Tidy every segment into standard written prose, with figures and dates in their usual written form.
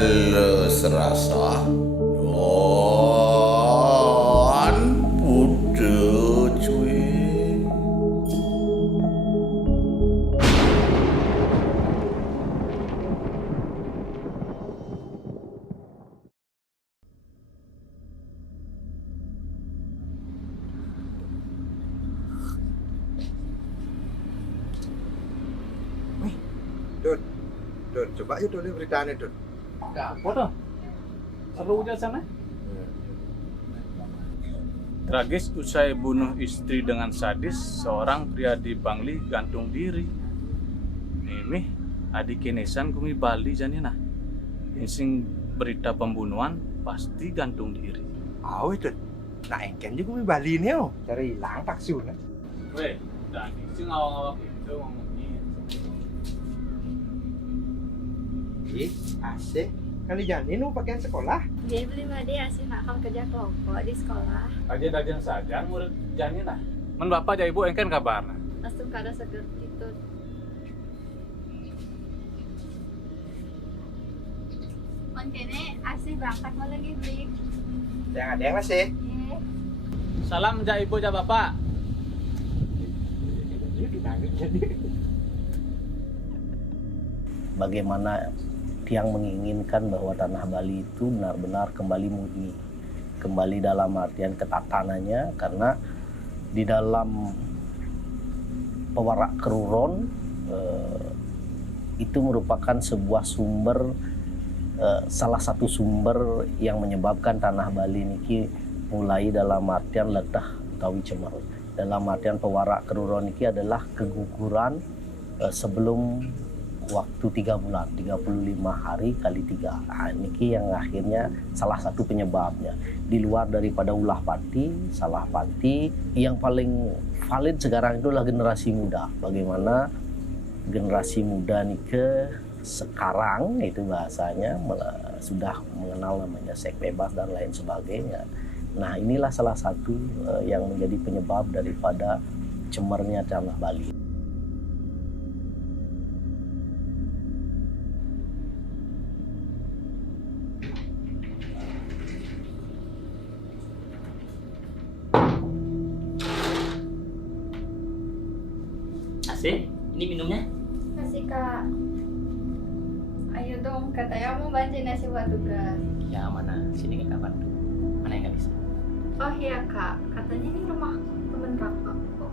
kalau serasa dan putih cuy. Don, coba aja Don beritanya Don. Apa tuh? Seru aja sana. Tragis usai bunuh istri dengan sadis, seorang pria di Bangli gantung diri. Ini adik kenesan kumi Bali janina. Insing berita pembunuhan pasti gantung diri. Awe Don. Nah engken juga mi Bali nih oh. Cari hilang taksi nah. Weh, dan insing awal-awal itu ngomongnya. Asik. Kan dijanin lu pakaian sekolah. Dia beli mah dia asih nakal kerja kelompok di sekolah. Aja dajan saja murid janina. Men bapak ja ibu engken kabarna. Langsung kada seger gitu. Man kene asih berangkat mau lagi beli. Yang ada yang masih. Salam ja ibu ja bapak. Bagaimana yang menginginkan bahwa tanah Bali itu benar-benar kembali murni, kembali dalam artian ketatanannya, karena di dalam pewarak keruron itu merupakan sebuah sumber, salah satu sumber yang menyebabkan tanah Bali niki mulai dalam artian letah utawi cemar. Dalam artian pewarak keruron niki adalah keguguran sebelum waktu 3 bulan, 35 hari kali 3. Nah, ini yang akhirnya salah satu penyebabnya. Di luar daripada ulah pati, salah pati, yang paling valid sekarang itu adalah generasi muda. Bagaimana generasi muda nih sekarang itu bahasanya sudah mengenal namanya seks bebas dan lain sebagainya. Nah, inilah salah satu yang menjadi penyebab daripada cemernya tanah Bali. Asih, ini minumnya? Kasih Kak. Ayo dong, katanya mau bantuin nasi buat tugas. Ya mana, sini nggak kapan tuh. Mana yang nggak bisa? Oh iya Kak, katanya ini rumah temen kakak. Oh,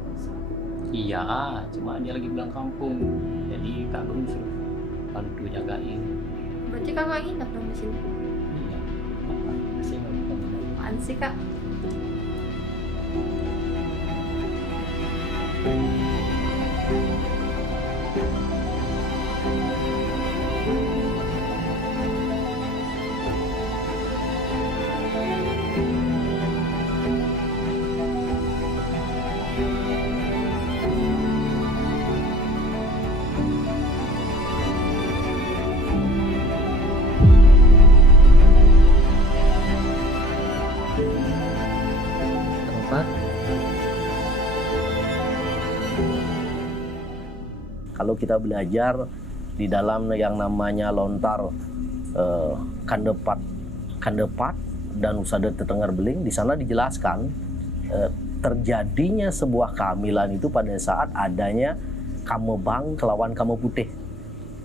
Iya, cuma dia lagi pulang kampung. Jadi kak Gung suruh bantu jagain. berarti kakak nginep dong di sini. Iya, apa? Asih mau minum. Apaan sih Kak? Apa? Kalau kita belajar di dalam yang namanya lontar kandepat dan usada tetengar beling, di sana dijelaskan terjadinya sebuah kehamilan itu pada saat adanya kamebang kelawan kamu putih.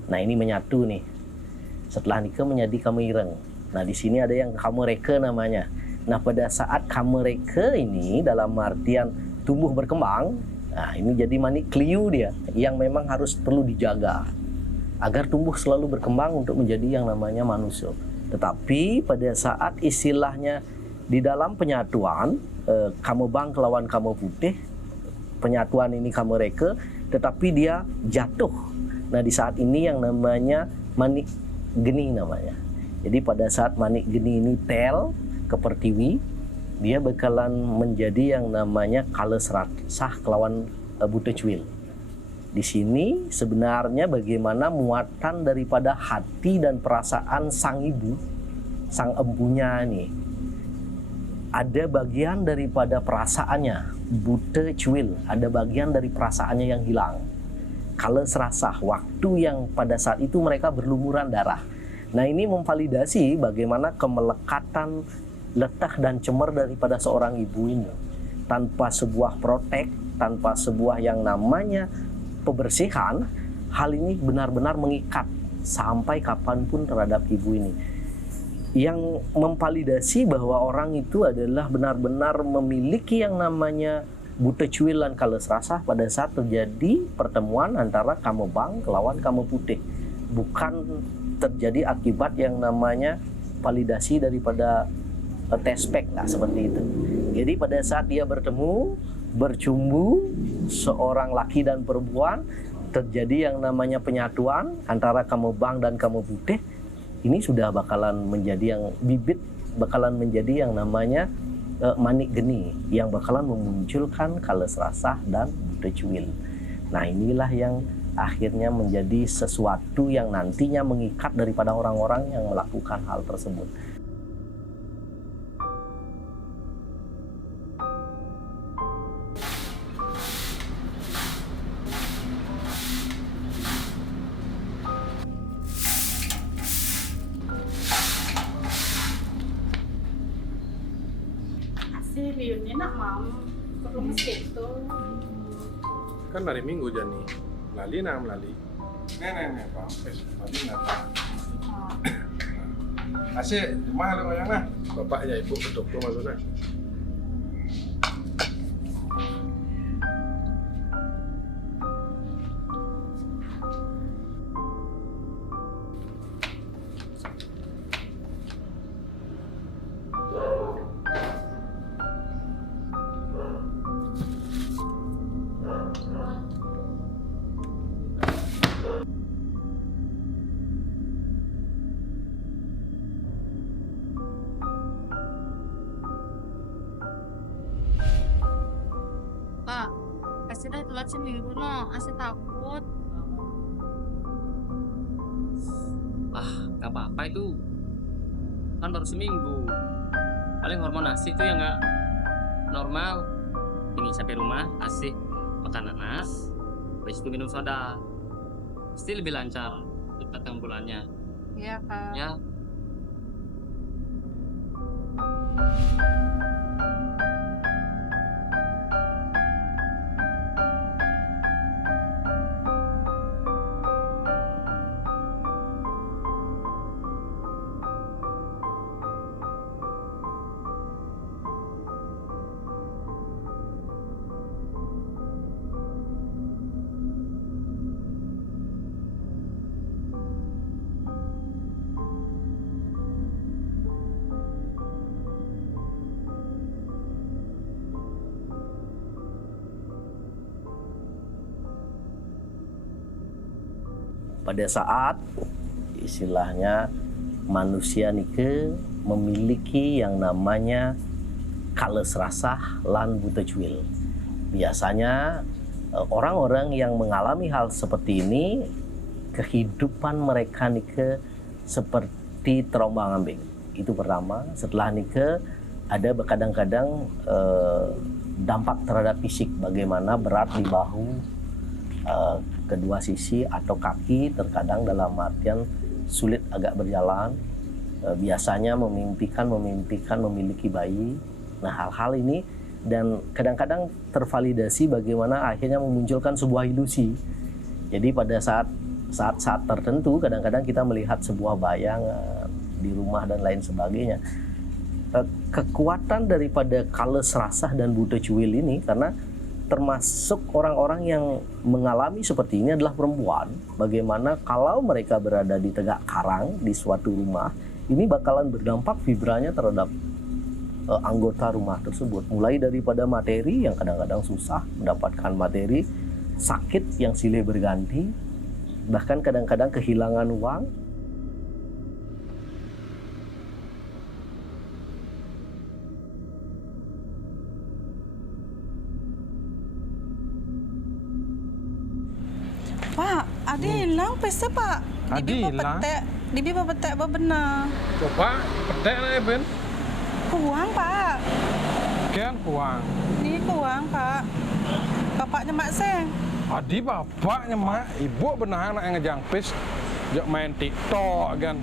Nah ini menyatu nih. Setelah nikah menjadi kamu ireng. Nah di sini ada yang kamu reke namanya. Nah pada saat kamu reke ini dalam artian tumbuh berkembang, nah ini jadi manik kliu dia yang memang harus perlu dijaga agar tumbuh selalu berkembang untuk menjadi yang namanya manusia. Tetapi pada saat istilahnya di dalam penyatuan kamu bang kelawan kamu putih, penyatuan ini kamu reke, tetapi dia jatuh. Nah di saat ini yang namanya manik geni namanya. Jadi pada saat manik geni ini tel ke pertiwi, dia bakalan menjadi yang namanya kale serat sah kelawan buta cuil. Di sini sebenarnya bagaimana muatan daripada hati dan perasaan sang ibu, sang empunya nih. Ada bagian daripada perasaannya, buta cuil, ada bagian dari perasaannya yang hilang. Kale serasah, waktu yang pada saat itu mereka berlumuran darah. Nah, ini memvalidasi bagaimana kemelekatan, letah dan cemer daripada seorang ibu ini. Tanpa sebuah protek, tanpa sebuah yang namanya pembersihan, hal ini benar-benar mengikat sampai kapanpun terhadap ibu ini. Yang memvalidasi bahwa orang itu adalah benar-benar memiliki yang namanya buta cuil dan kales rasah pada saat terjadi pertemuan antara Kamebang lawan Kame Putih. Bukan terjadi akibat yang namanya validasi daripada tespek, nah seperti itu. Jadi pada saat dia bertemu, bercumbu, seorang laki dan perempuan, terjadi yang namanya penyatuan antara Kamebang dan Kame Putih, ini sudah bakalan menjadi yang bibit, bakalan menjadi yang namanya manik geni, yang bakalan memunculkan kales rasah dan buta cuil. Nah, inilah yang akhirnya menjadi sesuatu yang nantinya mengikat daripada orang-orang yang melakukan hal tersebut. Si Riunnya nak mau perlu meski itu. Kan hari Minggu Jani, lali nang lali. Nenek bang, lali nang. Asyik, rumah lu yang lah. Bapak ya ibu betul tuh maksudnya. Pak, kasih dah telat seminggu no, Asih takut. Gak apa-apa itu. Kan baru seminggu. Paling hormon ASI itu yang gak normal. Ini sampai rumah, ASI makan nanas, habis itu minum soda. Pasti lebih lancar datang bulannya. Iya kak. Ya. Pada saat istilahnya manusia nike memiliki yang namanya kales rasah lan buta cuil. Biasanya orang-orang yang mengalami hal seperti ini, kehidupan mereka nike seperti terombang-ambing. Itu pertama. Setelah nike ada kadang-kadang dampak terhadap fisik, bagaimana berat di bahu, kedua sisi atau kaki, terkadang dalam artian sulit agak berjalan, biasanya memimpikan memiliki bayi. Nah, hal-hal ini dan kadang-kadang tervalidasi bagaimana akhirnya memunculkan sebuah ilusi. Jadi pada saat tertentu kadang-kadang kita melihat sebuah bayangan di rumah dan lain sebagainya. Kekuatan daripada kales rasah dan buta cuil ini, karena termasuk orang-orang yang mengalami seperti ini adalah perempuan. Bagaimana kalau mereka berada di tegak karang di suatu rumah, ini bakalan berdampak vibranya terhadap anggota rumah tersebut. Mulai daripada materi yang kadang-kadang susah mendapatkan materi, sakit yang silih berganti, bahkan kadang-kadang kehilangan uang. Pak, Adi hilang pesta Pak. Adi hilang? Dibi petek benar. Coba petek na Ben. Kuang Pak. Kian kuang. Ini kuang Pak. Bapaknya Mak Seng. Adi bapaknya mak, ibu benar anak yang ngejangpis, jak main TikTok kan.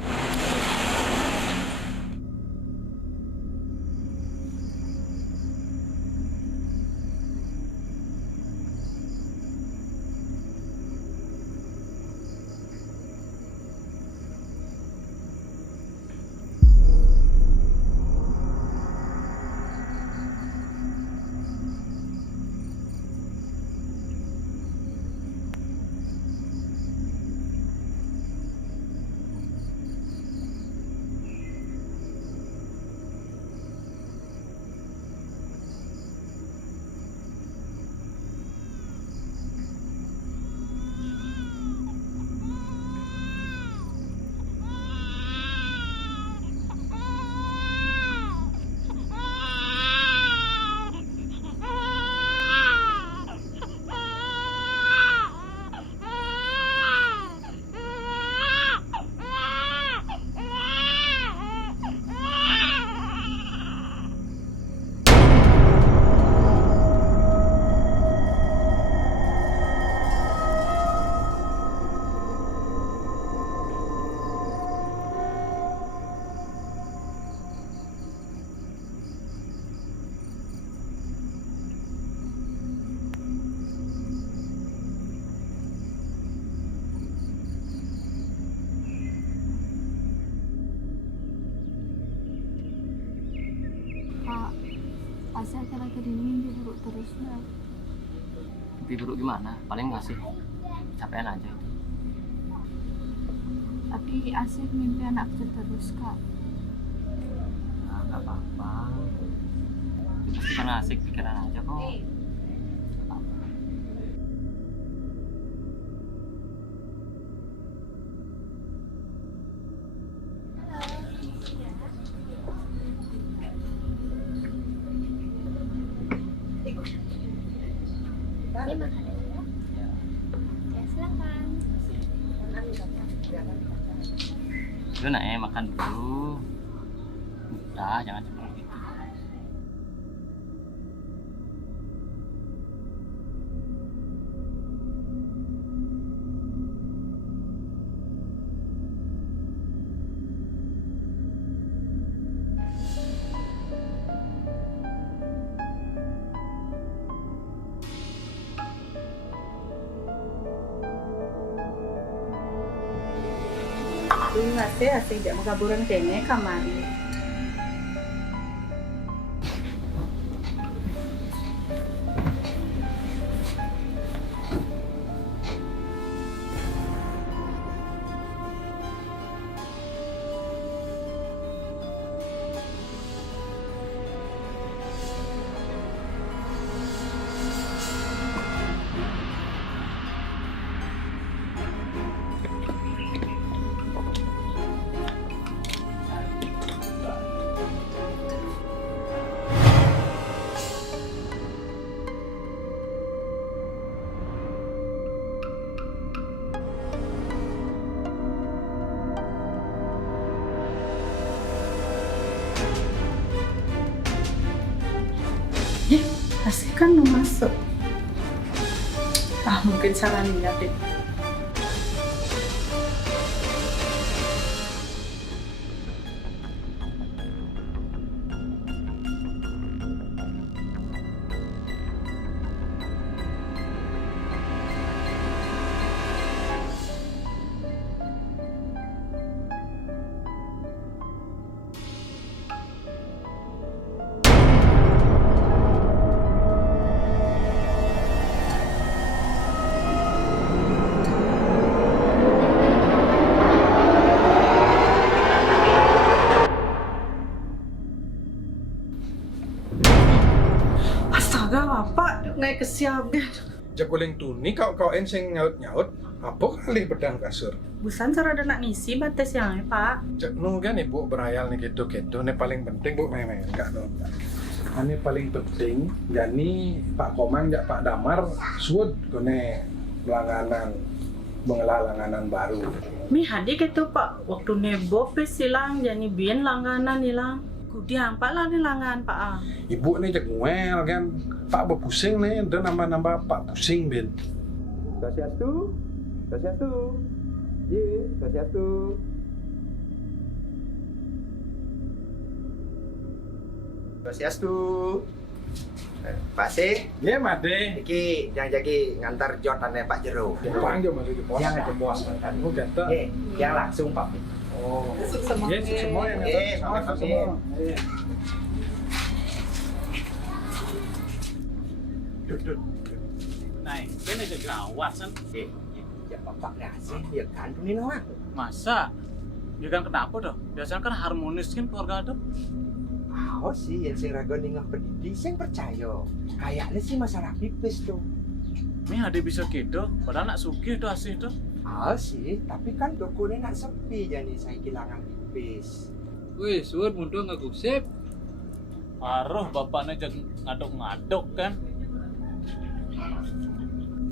tadi mimpi buruk terus nak. Mimpi buruk gimana? Paling ngasih capean aja itu. Tapi Asih mimpi anak kecil terus kak. Nah, nggak apa-apa. Itu pasti karena asik pikiran aja kok. Ini makanan ya. Ya silakan. Udah nak makan dulu. Udah, jangan cemburu gitu. Masih asik jak makaburan kene kamari. Asik kan mau masuk. Mungkin salah lihat deh. Astaga, Bapak nggak kesiapnya. Jakuling tuni kau enseng nyaut apa kali bedang kasur. Busan cara ada nak ngisi batas yang Pak. Cek nu kan ibu berayal nih gitu ini paling penting bu memang enggak dong. Ini paling penting jani Pak Komang jak Pak Damar suud kene langganan langganan baru. Mi hadir gitu Pak, waktu nebo pes silang jadi bian langganan hilang. Kudiang Pak lah nih langgan Pak. Ibu nih cek ngel kan Pak berpusing nih dan nambah Pak pusing bin. Swastiastu. Ye, Swastiastu. Swastiastu. Pak C, Ye made. iki yang jadi ngantar jotane Pak Jero. Jepang jo masuk di pos. Yang ada bos. Oh gata. Yang langsung Pak. Oh. Ye semua yang Sama semua. Duduk. Nah, ini aja gawat kan. Ya Bapak ngasih ya kan ini nawak. Masa? Ya kan kenapa tuh? Biasanya kan harmonis kan keluarga ada. Oh sih yang sing rago ningah pendidik sing percaya. Kayaknya sih masalah pipis tuh. Ini ada bisa gitu, padahal nak sugih tuh asih tuh. Oh sih, tapi kan tokonya nak sepi jadi saya kehilangan pipis. Wih, suar mundur nggak gosip. Aruh bapaknya jangan ngaduk-ngaduk kan.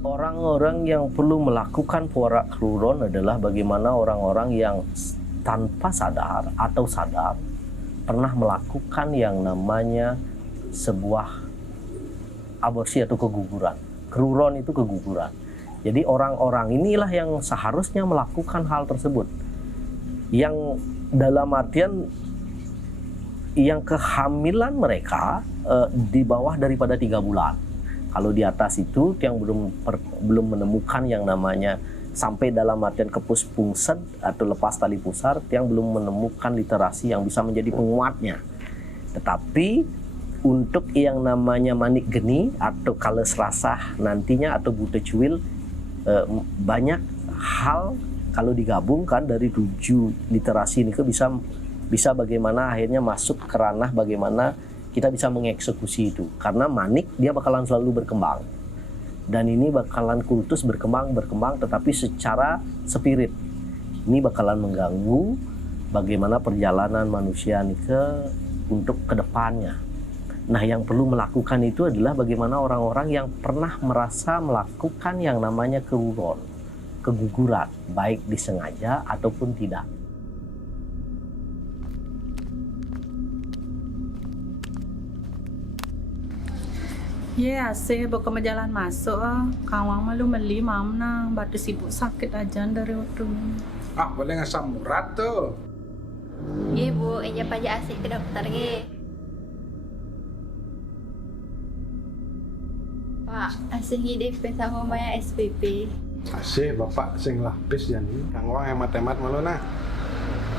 Orang-orang yang perlu melakukan porak keruron adalah bagaimana orang-orang yang tanpa sadar atau sadar pernah melakukan yang namanya sebuah aborsi atau keguguran. Keruron itu keguguran. Jadi orang-orang inilah yang seharusnya melakukan hal tersebut. Yang dalam artian yang kehamilan mereka di bawah daripada 3 bulan. Kalau di atas itu yang belum menemukan yang namanya sampai dalam artian kepuspungset atau lepas tali pusar, yang belum menemukan literasi yang bisa menjadi penguatnya. Tetapi untuk yang namanya manik geni atau kales rasah nantinya atau buta cuil, banyak hal kalau digabungkan dari 7 literasi ini bisa bagaimana akhirnya masuk ke ranah bagaimana kita bisa mengeksekusi itu. Karena manik dia bakalan selalu berkembang. Dan ini bakalan kultus berkembang tetapi secara spirit. Ini bakalan mengganggu bagaimana perjalanan manusia ini untuk kedepannya. Nah, yang perlu melakukan itu adalah bagaimana orang-orang yang pernah merasa melakukan yang namanya keguguran, baik disengaja ataupun tidak. Ya, saya buka jalan masuk. Kawang malu meli mamna, batu sibuk sakit aja dari waktu. Boleh ngasam murad tuh. Ye bu, aja pajak asik ke daftar ye. Pak, asing hidup sama Maya SPP. Asih bapak sing lapis jani. Kang wang hemat-hemat malu nah.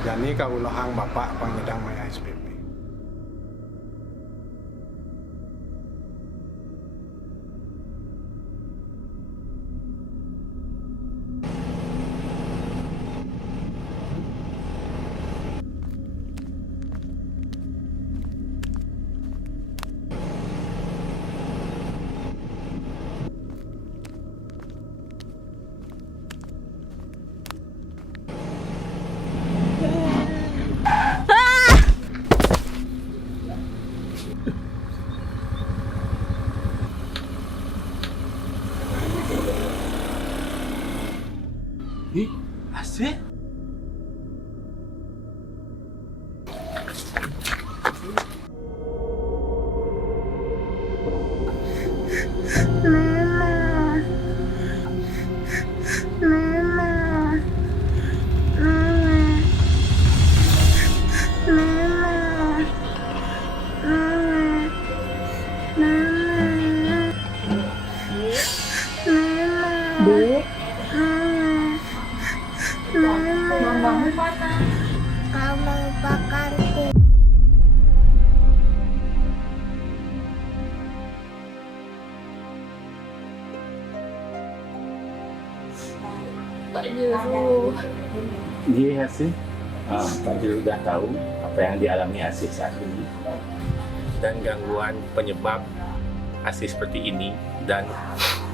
Jani kaulohang bapak pangidang Maya SPP. Asih? Pak Juru. Iya sih, Pak Juru udah tahu apa yang dialami Asih saat ini dan gangguan penyebab Asih seperti ini, dan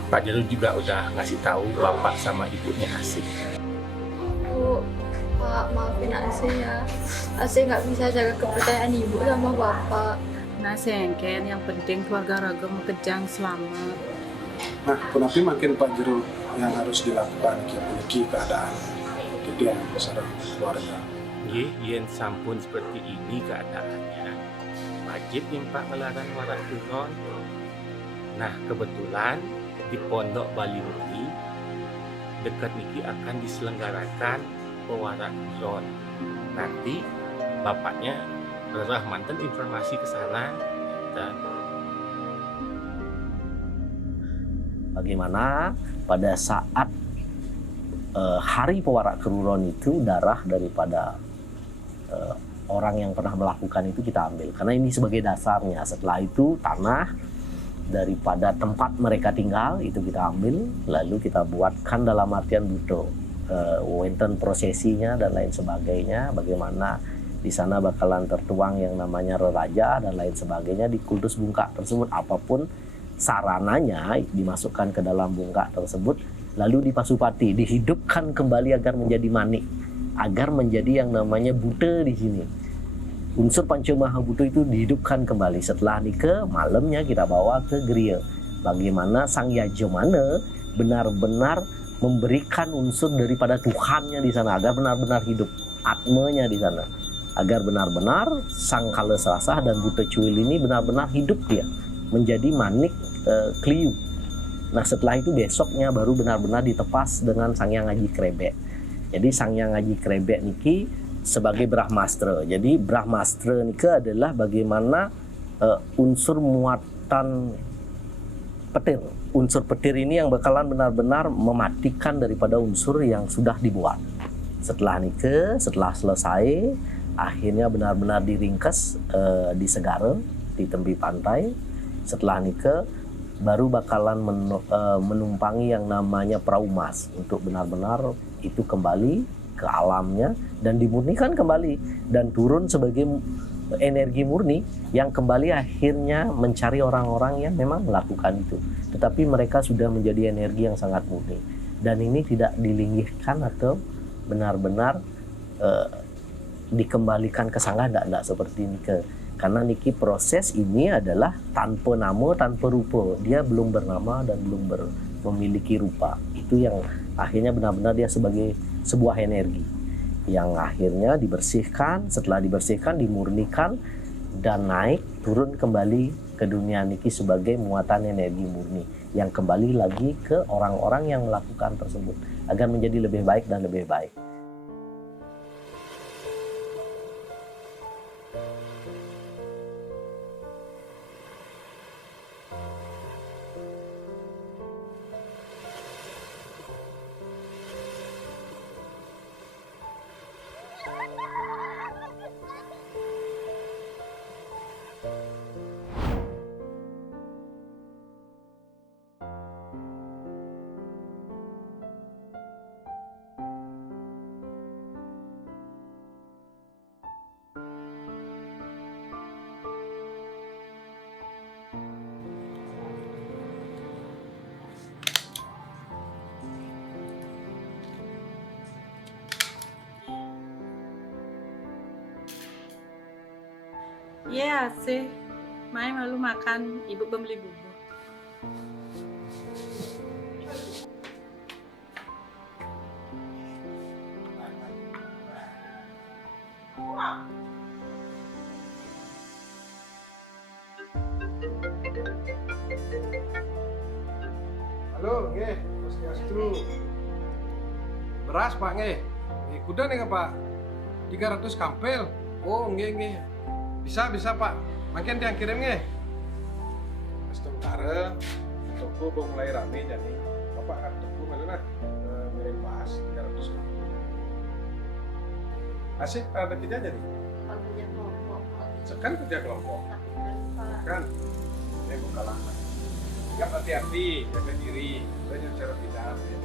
Pak Juru juga udah ngasih tahu bapak sama ibunya Asih. Bu, Pak maafin Asih ya. Asih nggak bisa jaga kepercayaan ibu sama bapak. Nah, sengken yang penting keluarga Raga kejang selamat. Nah, kenapa makin Pak Jero yang harus dilakukan memiliki keadaan jadi yang besar keluarga. Yen sampun seperti ini keadaannya, wajib nimpak ngelaran warak turon. Nah, kebetulan di Pondok Bali Muli dekat niki akan diselenggarakan pewarak turon. Nanti bapaknya manten informasi ke sana dan bagaimana pada saat hari pewarak keruron itu darah daripada orang yang pernah melakukan itu kita ambil karena ini sebagai dasarnya. Setelah itu tanah daripada tempat mereka tinggal itu kita ambil, lalu kita buatkan dalam artian buto wenten prosesinya dan lain sebagainya, bagaimana di sana bakalan tertuang yang namanya reraja dan lain sebagainya di kultus bungkak tersebut. Apapun sarananya dimasukkan ke dalam bungkak tersebut, lalu dipasupati, dihidupkan kembali agar menjadi manik, agar menjadi yang namanya buta di sini. Unsur Pancomaha Buto itu dihidupkan kembali. Setelah nikah, malamnya kita bawa ke geria. Bagaimana Sang Yajamana benar-benar memberikan unsur daripada Tuhannya di sana agar benar-benar hidup, atmanya di sana, agar benar-benar Sang Kales Rasah dan Buta Cuil ini benar-benar hidup dia menjadi manik kliu. Nah, setelah itu besoknya baru benar-benar ditepas dengan Sang Hyang Aji Krebek. Jadi Sang Hyang Aji Krebek niki sebagai Brahmastra. Jadi Brahmastra niki adalah bagaimana unsur muatan petir. Unsur petir ini yang bakalan benar-benar mematikan daripada unsur yang sudah dibuat. Setelah nikah, setelah selesai, akhirnya benar-benar diringkes di segara di tepi pantai. Setelah nikah baru bakalan menumpangi yang namanya perahu mas untuk benar-benar itu kembali ke alamnya dan dimurnikan kembali dan turun sebagai energi murni yang kembali akhirnya mencari orang-orang yang memang melakukan itu. Tetapi mereka sudah menjadi energi yang sangat murni dan ini tidak dilinggihkan atau benar-benar dikembalikan ke sangga, tidak seperti nikah. Karena niki proses ini adalah tanpa nama, tanpa rupa. Dia belum bernama dan belum memiliki rupa. Itu yang akhirnya benar-benar dia sebagai sebuah energi yang akhirnya dibersihkan. Setelah dibersihkan, dimurnikan dan naik turun kembali ke dunia niki sebagai muatan energi murni yang kembali lagi ke orang-orang yang melakukan tersebut agar menjadi lebih baik dan lebih baik. Ya sih, Mai malu makan, ibu beli bubur. Halo, nggih, Swastiastu. Beras, Pak, nggih. Kuda nih, Pak. 300 kampel. Oh, nggih. Bisa, Pak. Makin yang kirim nggih. Sementara toko belum mulai rame jadi Bapak kan toko mana ngirim beras 300 kampel. Asik, ada kerja jadi? Kerja kelompok. Kan kerja kelompok. Kan? Buka lama. Ingat hati-hati, jaga diri. Banyak cara pindahan. Ya.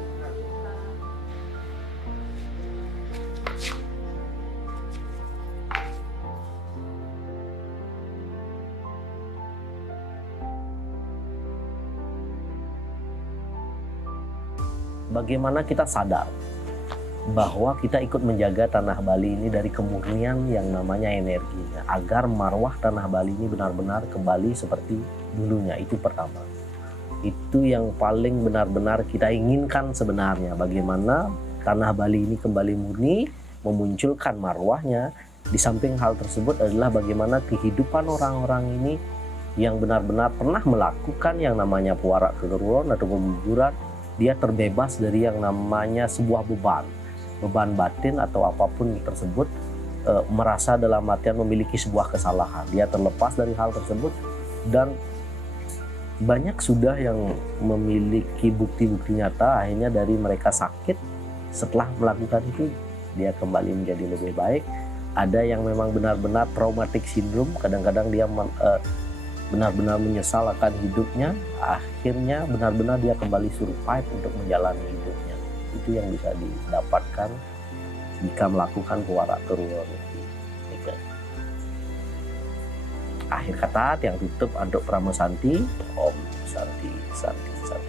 Bagaimana kita sadar bahwa kita ikut menjaga tanah Bali ini dari kemurnian yang namanya energinya agar marwah tanah Bali ini benar-benar kembali seperti dulunya. Itu pertama. Itu yang paling benar-benar kita inginkan sebenarnya, bagaimana tanah Bali ini kembali murni, memunculkan marwahnya. Di samping hal tersebut adalah bagaimana kehidupan orang-orang ini yang benar-benar pernah melakukan yang namanya puara kegeruan atau pembuburan, dia terbebas dari yang namanya sebuah beban batin atau apapun tersebut, merasa dalam artian memiliki sebuah kesalahan. Dia terlepas dari hal tersebut dan banyak sudah yang memiliki bukti-bukti nyata akhirnya dari mereka sakit setelah melakukan itu dia kembali menjadi lebih baik. Ada yang memang benar-benar traumatic syndrome, kadang-kadang dia benar-benar menyesal akan hidupnya, akhirnya benar-benar dia kembali survive untuk menjalani hidupnya. Itu yang bisa didapatkan jika melakukan puara keruan. Akhir kata yang tutup untuk Pramu Santi, Om Santi Santi Santi.